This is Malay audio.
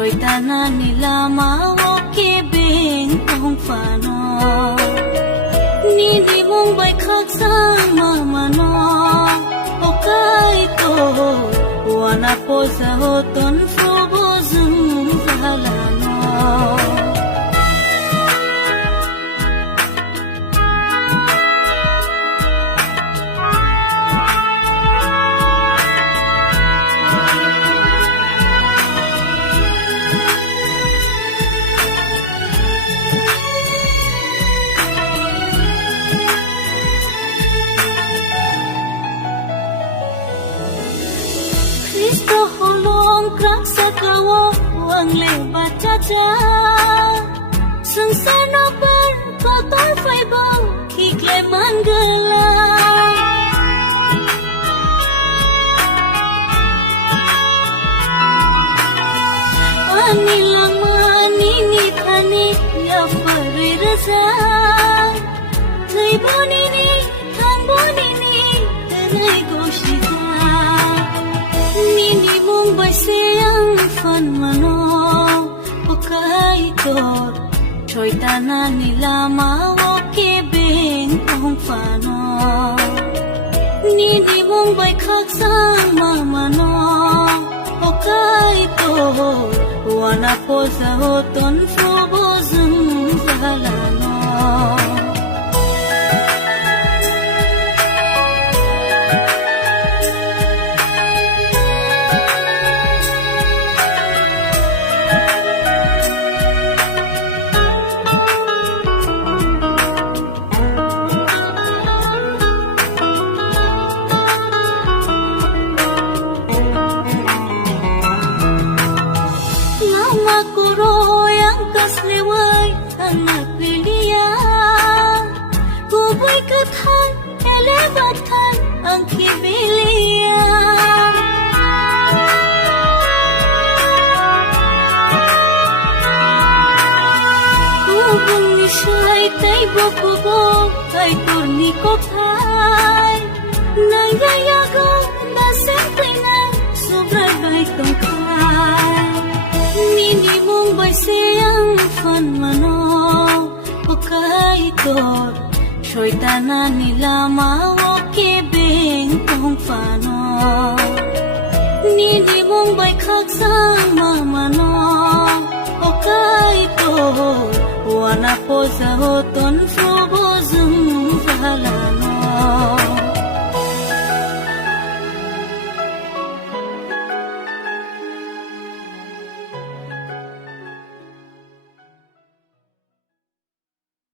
trôi ta na ni la ma o ke beng tong fa no ni di mong bai khak sang ma ma no o kai to wana po sa ho ton fu bo zum fa la no Cristo holong krak sakawo ang leba cha sung sana par ko tor fai bo kikle mangala ani lamani ni thani ya fari raza thai boni ni thang boni ni tenai goshita Nini mong bai sayang fan mano Okai tor Choy tana nila mawo ke beng tong fano Nini mong bai khak sang mamano Okai tor Wana po sa hoton fu bo zum zalano Kathan, elebatan ang kibiliya Kubong ni siya'y tay bukubo Ay turni ko pa'y Nangyayagaw na siyempre na Sobrang ba'y tungkay Nini mong ba'y siyang fan mano O kaitor Choy tana nila mawo ke beng tong fano Nini mong bai khak sang mamano O kai to wana po sa hoton fu bo zum falano